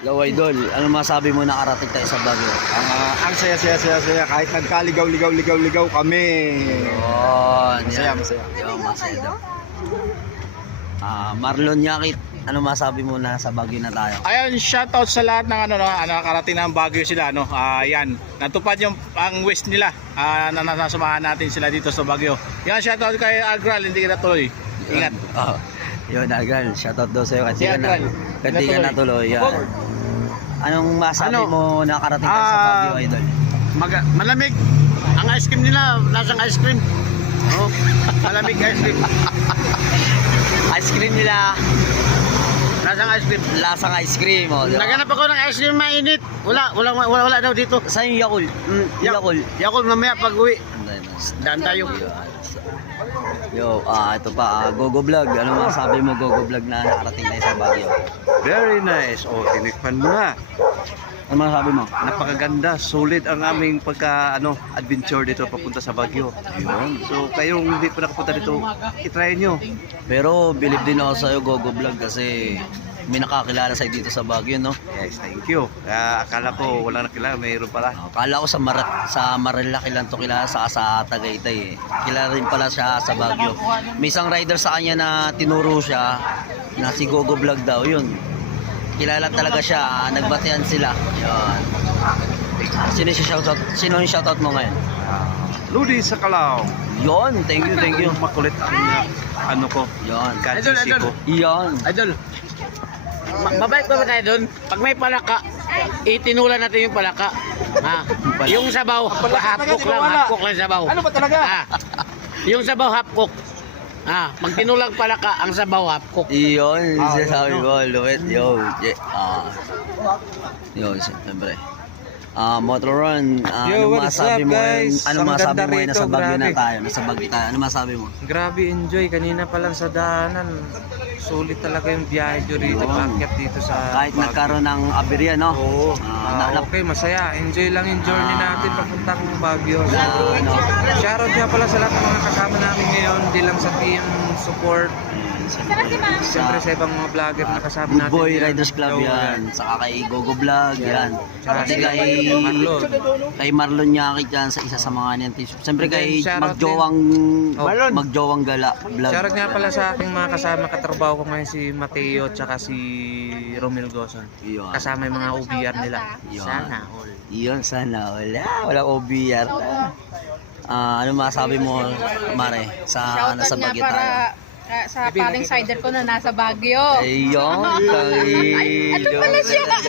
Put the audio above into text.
Hello, Idol. Ano masabi mo nakarating tayo sa Baguio? Ang saya kahit nagkaligaw kami. Yun. Masaya. Yung masaya daw. Marlon Yakit, ano masabi mo na sa Baguio na tayo? Ayun, shoutout sa lahat ng nakarating ng Baguio sila yan. Natupad yung ang wish nila na nasamahan natin sila dito sa Baguio. Yan, shoutout kay Agral, hindi ka natuloy. Ingat. Yun, Agral, shoutout daw sa'yo kasi Si Agral, hindi ka natuloy. Yan. Anong masabi mo nakarating tayo sa Baguio, Idol? Malamig. Ang ice cream nila, lasang ice cream. Oh, malamig ice cream. Ice cream nila, Lasang ice cream. lasang ice cream. Oh, diba? Naganap ako ng ice cream mainit. Wala daw dito. Saan yung Yakult? Yakult. Yakol mamaya pag uwi. Daan tayo. Yo, ito pa, Gogo Vlog. Ano masabi mo, Gogo Vlog, na nakarating tayo sa Baguio? Very nice. Oh, tinikman mo na. Ano masabi mo? Napakaganda. Solid ang aming adventure dito papunta sa Baguio. Yun. So, kayong hindi pa nakapunta dito, itry nyo. Pero believe din ako sa'yo, Gogo Vlog, kasi may nakakilala sa'yo dito sa Baguio, no? Yes, thank you. Akala ko walang nakilala, mayroon pala. Akala ko sa Marilaki lang to kilala, sa Tagaytay eh. Kilala rin pala siya sa Baguio. May isang rider sa kanya na tinuro siya, na si Gogo Vlog daw, yun. Kilala talaga siya, nagbatian sila. Yun. Sino yung shoutout mo ngayon? Ludi sa Calao. Yun, thank you. Makulit ang ko. Yun. Kansisi ko. Yun. Idol. Mabait pa ba tayo doon? Pag may palaka, itinula natin yung palaka. Yung sabaw, half cook lang sabaw. Ano ba talaga? Yung sabaw half cook. Pag tinulang palaka, ang sabaw half cook. Yun, sasabi ko, Luwet, yo. Yun, siyempre. Motorrun, ano Yo, what's masabi up, mo guys? ano Ang masabi ganda mo rito, nasa Baguio na grabe. tayo, nasa Baguio tayo, ano masabi mo? Grabe enjoy, kanina pa lang sa daanan. Sulit talaga yung biyahe nyo rito, Yun. paakyat dito sa Kahit Baguio. nagkaroon ng aberya, no? Oo. Na- Okay, masaya. Enjoy lang yung journey natin papuntang Baguio. na, ano, Shoutout nga pala sa lahat ng mga kasama namin ngayon, di lang sa team support. Siyempre sa ibang mga vlogger na kasama Good natin. Boy yan. Riders Club Yo, yan, saka kay Gogo Vlog yan, Tsaka pati si kay Marlon. Marlon Yakit yan, sa isa sa mga niyan. Siyempre kay Shoutout magjowang gala vlog. Shoutout nga pala sa aking mga kasama katrabaho ko ngayon, si Mateo tsaka si Romel Goson. Yun. Kasama yung mga OBR nila. Yun. Sana all. Yun, sana wala OBR. Ano masabi mo, Mare, sa nasa Shoutout nga Baguio para tayo? sa paring cider ko na nasa Baguio. Ayun, Ito pala siya.